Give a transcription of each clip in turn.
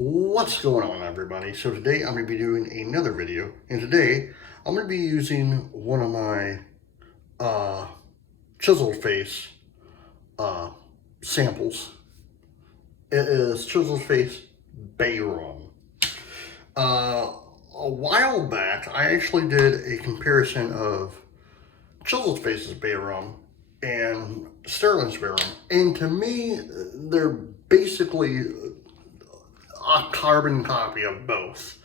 What's going on, everybody? So today I'm going to be doing another video, and today I'm going to be using one of my Chiseled Face samples. It is Chiseled Face Bay Rum. A while back, I actually did a comparison of Chiseled Face's Bay Rum and Sterling's Bay Rum, and to me, they're basically a carbon copy of both.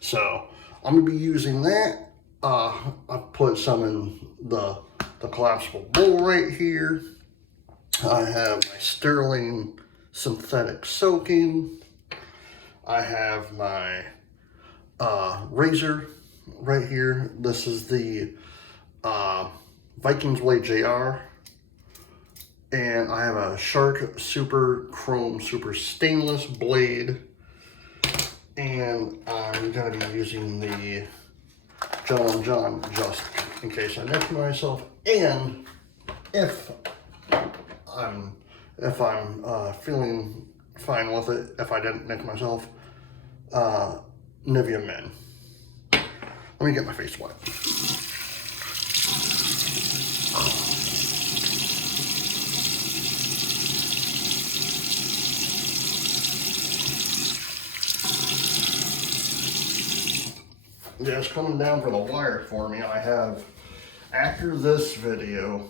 So I'm gonna be using that. I put some in the collapsible bowl right here. I have my Sterling synthetic soaking. I have my razor right here. This is the Vikings Blade JR. And I have a Shark Super Chrome Super Stainless blade. And I'm going to be using the John just in case I nick myself. And if I'm feeling fine with it, if I didn't nick myself, Nivea Men. Let me get my face wet. Yeah, it's coming down for the wire for me. I have, after this video,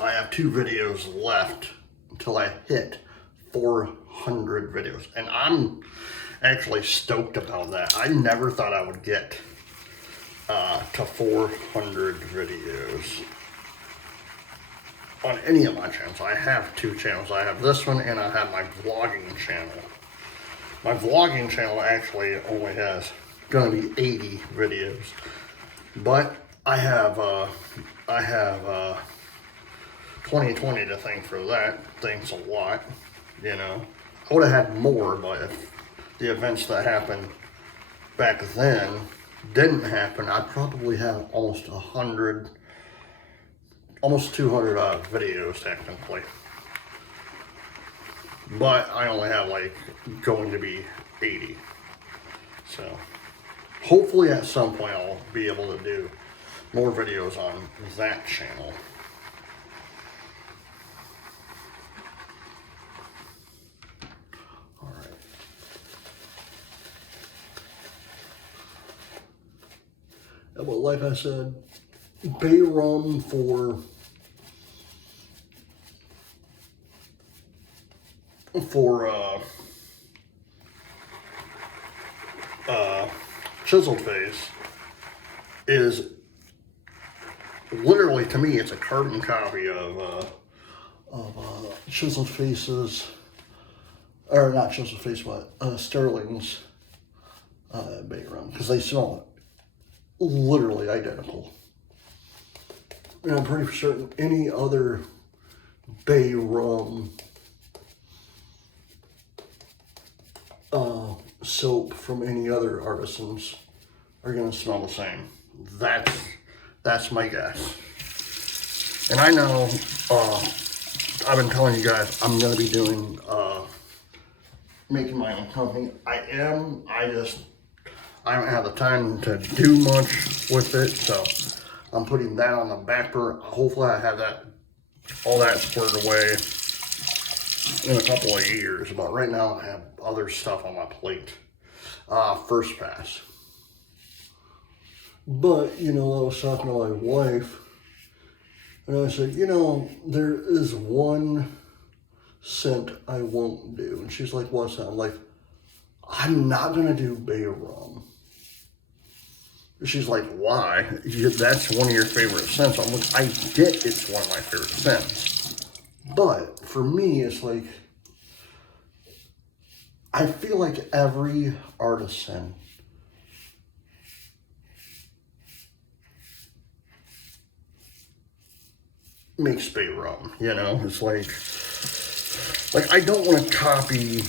I have 2 videos left until I hit 400 videos. And I'm actually stoked about that. I never thought I would get to 400 videos on any of my channels. I have 2 channels. I have this one and I have my vlogging channel. My vlogging channel actually only has gonna be 80 videos, but I have 2020 to thank for that. Thanks a lot. You know, I would have had more, but if the events that happened back then didn't happen, I'd probably have almost 100, almost 200 videos technically. But I only have like going to be 80. So hopefully at some point I'll be able to do more videos on that channel. All right. But like I said, Bay Rum for Chiseled Face is literally, to me, it's a carbon copy of Chiseled Face's, or not Chiseled Face, but Sterling's Bay Rum, because they smell literally identical. And I'm pretty certain any other Bay Rum soap from any other artisans are gonna smell the same. That's my guess. And I know I've been telling you guys I'm gonna be doing making my own company. I haven't had the time to do much with it, so I'm putting that on the back burner. Hopefully I have all that squared away in a couple of years, but right now I have other stuff on my plate. First pass. But, you know, I was talking to my wife, and I said, you know, there is one scent I won't do. And she's like, what's that? I'm like, I'm not going to do Bay Rum. She's like, why? That's one of your favorite scents. I'm like, I get it's one of my favorite scents. But for me, it's like, I feel like every artisan makes Bay Rum, you know? It's like I don't want to copy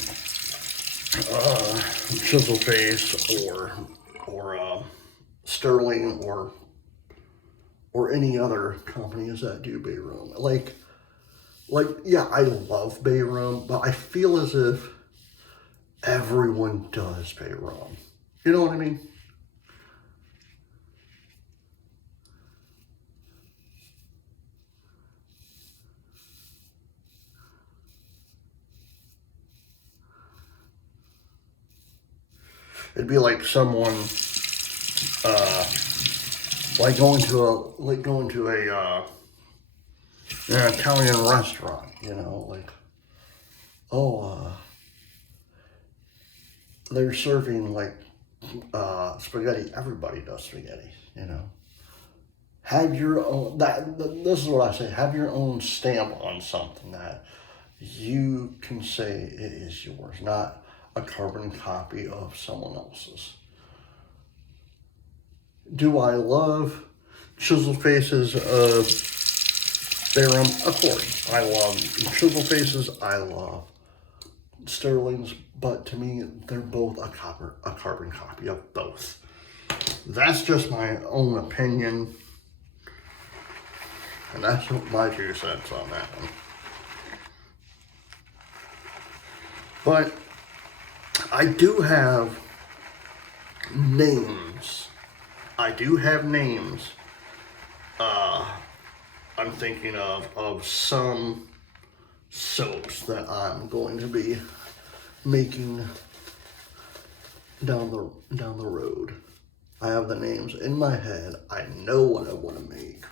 Chiseled Face or Sterling or any other companies that do Bay Rum. Like, yeah, I love Bay Rum, but I feel as if everyone does bay rum. You know what I mean? It'd be like someone, going to an Italian restaurant. You know, like, oh, they're serving like spaghetti. Everybody does spaghetti. You know, have your own. This is what I say. Have your own stamp on something that you can say it is yours, not a carbon copy of someone else's. Do I love Chiseled Faces Bay Rum? Of course. I love Chiseled Faces. I love Sterling's. But to me, they're both a carbon copy of both. That's just my own opinion. And that's my 2 cents on that one. But I do have names. I'm thinking of some soaps that I'm going to be making down the road. I have the names in my head. I know what I want to make.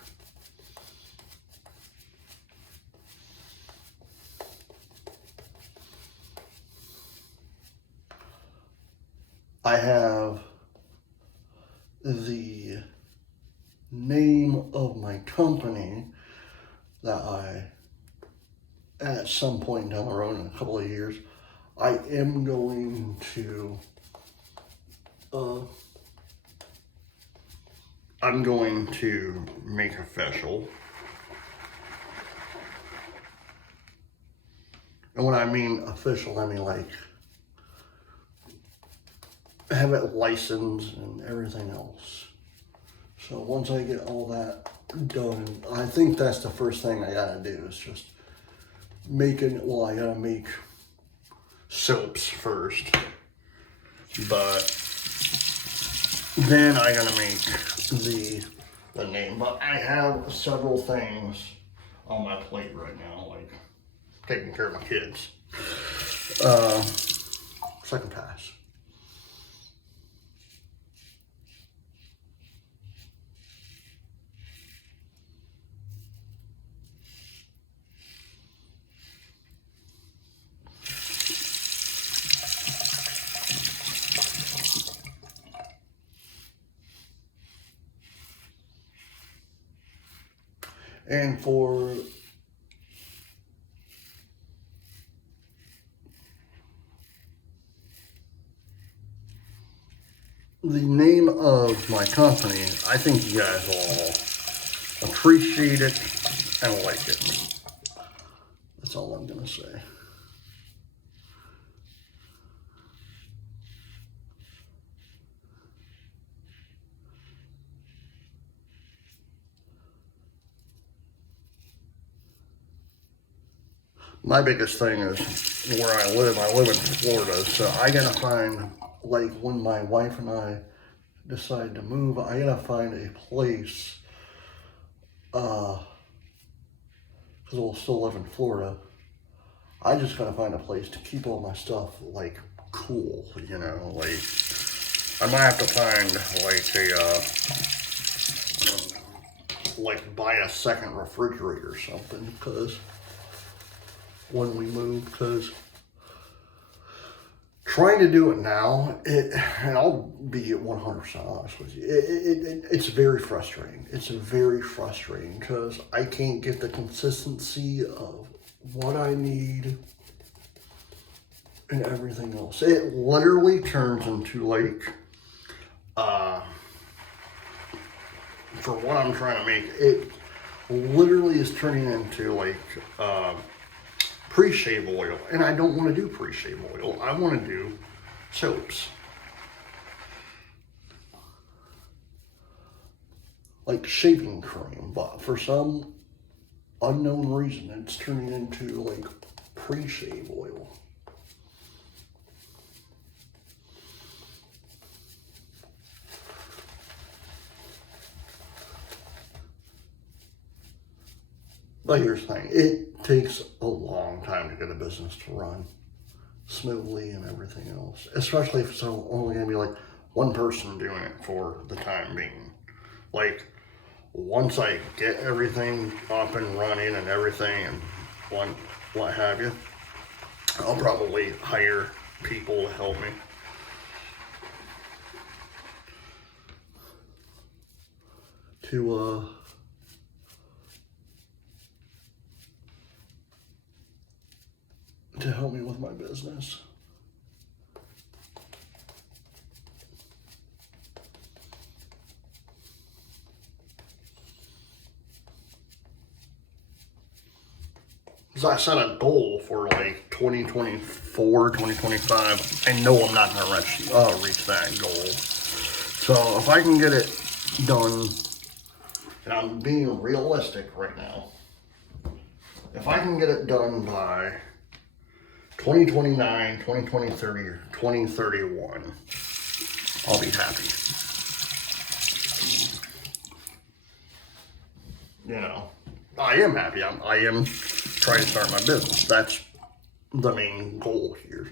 I have the name of my company that I, at some point down the road in a couple of years, I am going to, make official. And when I mean official, I mean like, have it licensed and everything else. So once I get all that done, I think that's the first thing I gotta do is just I gotta make soaps first. But then I gotta make the name. But I have several things on my plate right now, like taking care of my kids. Second pass. And for the name of my company, I think you guys will appreciate it and like it. That's all I'm gonna say. My biggest thing is where I live. I live in Florida, so I gotta find, like, when my wife and I decide to move, I gotta find a place, because we'll still live in Florida. I just gotta find a place to keep all my stuff, like, cool, you know, like, I might have to find, like, buy a second refrigerator or something, because when we move, because trying to do it now, and I'll be 100% honest with you, it's very frustrating. It's very frustrating because I can't get the consistency of what I need and everything else. It literally turns into like, for what I'm trying to make, it literally is turning into like, pre-shave oil, and I don't want to do pre-shave oil. I want to do soaps. Like shaving cream, but for some unknown reason, it's turning into like pre-shave oil. But here's the thing, it takes a long time to get a business to run smoothly and everything else, especially if it's only going to be like one person doing it for the time being. Like, once I get everything up and running and everything and what have you, I'll probably hire people to help me. To help me with my business. Because I set a goal for like 2024, 2025. I know I'm not going to reach that goal. So if I can get it done, and I'm being realistic right now, if I can get it done by 2029, 2030, or 2031, I'll be happy. You know, I am happy. I am trying to start my business. That's the main goal here.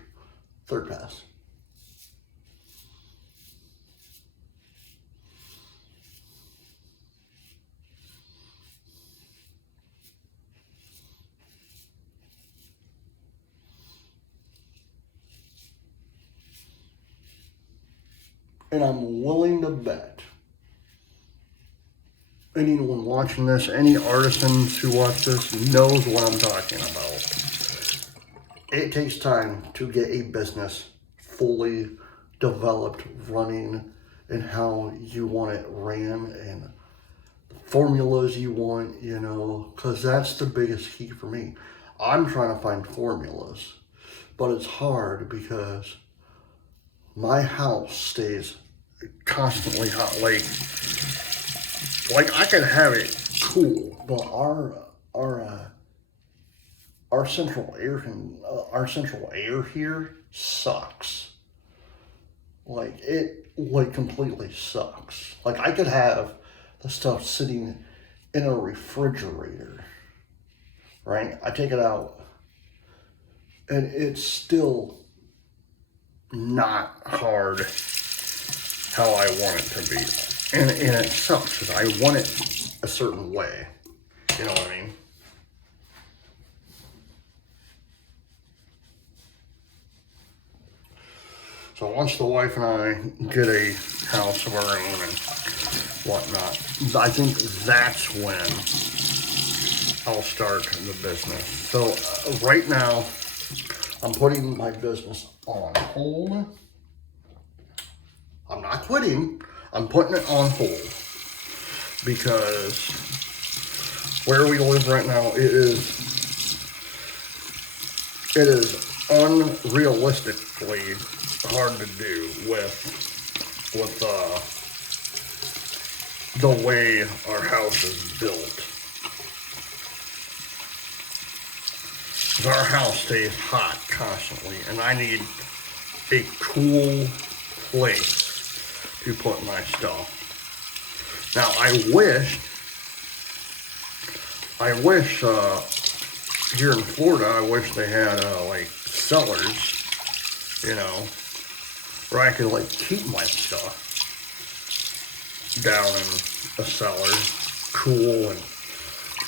Third pass. And I'm willing to bet anyone watching this, any artisans who watch this, knows what I'm talking about. It takes time to get a business fully developed, running, and how you want it ran, and the formulas you want, you know, because that's the biggest key for me. I'm trying to find formulas, but it's hard because my house stays constantly hot. Like I can have it cool, but our central air here sucks. Like it completely sucks. Like I could have the stuff sitting in a refrigerator, right? I take it out and it's still not hard how I want it to be. And it sucks because I want it a certain way. You know what I mean? So once the wife and I get a house of our own and whatnot, I think that's when I'll start the business. So right now, I'm putting my business on hold. I'm not quitting. I'm putting it on hold because where we live right now, it is unrealistically hard to do with the way our house is built. Our house stays hot constantly, and I need a cool place to put my stuff. Now, I wish here in Florida, I wish they had like cellars, you know, where I could like keep my stuff down in a cellar, cool and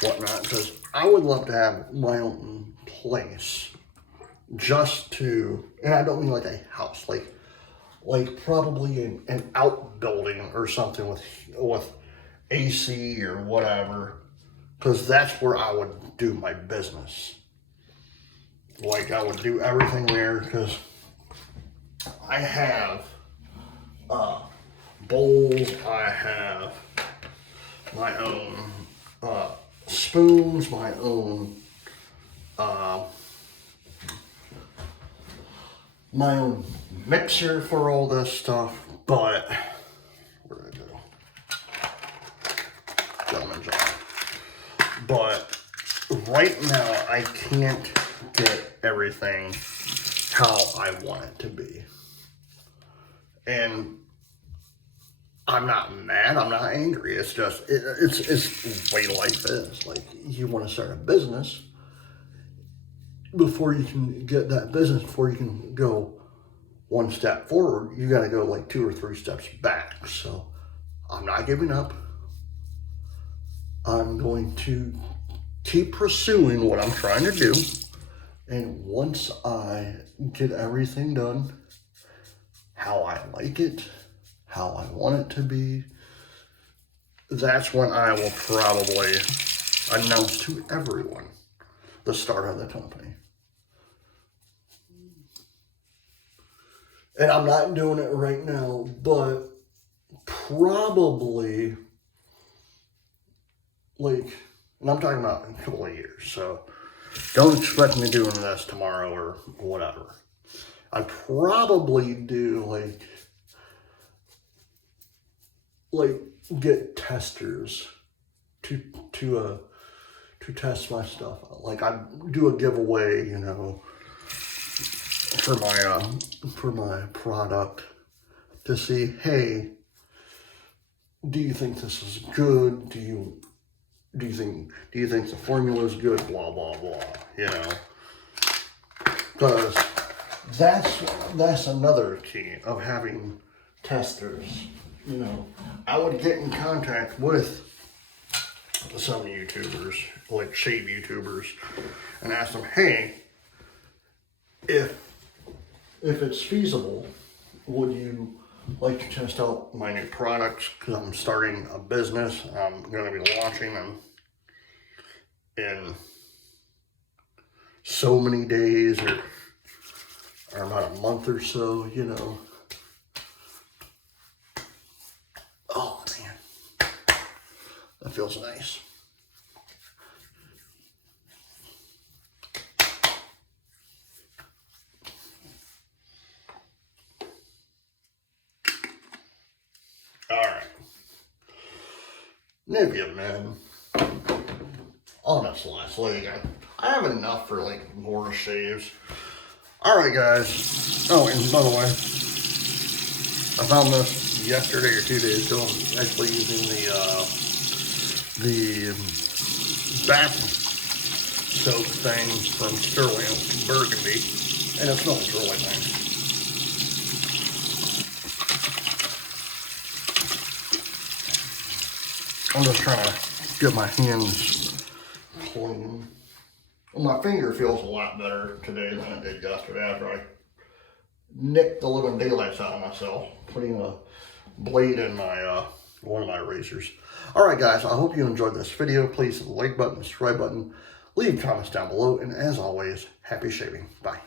whatnot, because I would love to have my own place just to, and I don't mean like a house, like probably an outbuilding or something with AC or whatever, because that's where I would do my business. Like I would do everything there because I have bowls, I have my own spoons, my own mixer for all this stuff, but where did I go? Gentleman's jar. But right now I can't get everything how I want it to be. And I'm not mad. I'm not angry. It's just, it's the way life is. Like, you want to start a business, before you can get that business, before you can go one step forward, you got to go like 2 or 3 steps back. So I'm not giving up. I'm going to keep pursuing what I'm trying to do. And once I get everything done, how I like it, how I want it to be, that's when I will probably announce to everyone the start of the company. And I'm not doing it right now, but probably, like, and I'm talking about in a couple of years, so don't expect me doing this tomorrow or whatever. I'd probably do like get testers to test my stuff out. Like, I'd do a giveaway, you know, for my product, to see, hey, do you think this is good? Do you think the formula is good? Blah blah blah. You know, because that's another key of having testers. You know, I would get in contact with some YouTubers, like shave YouTubers, and ask them, hey, if it's feasible, would you like to test out my new products? Because I'm starting a business. I'm going to be launching them in so many days, or about a month or so, you know. Oh man, that feels nice. All right, Nivea men. Honestly, I have enough for like more shaves. All right, guys. Oh, and by the way, I found this yesterday or 2 days ago. I'm actually using the bath soap thing from Sterling Burgundy, and it smells really nice. I'm just trying to get my hands clean. Well, my finger feels a lot better today than it did yesterday after I nicked the living daylights out of myself, putting a blade in my one of my razors. All right, guys, I hope you enjoyed this video. Please hit the like button, subscribe button, leave comments down below, and as always, happy shaving. Bye.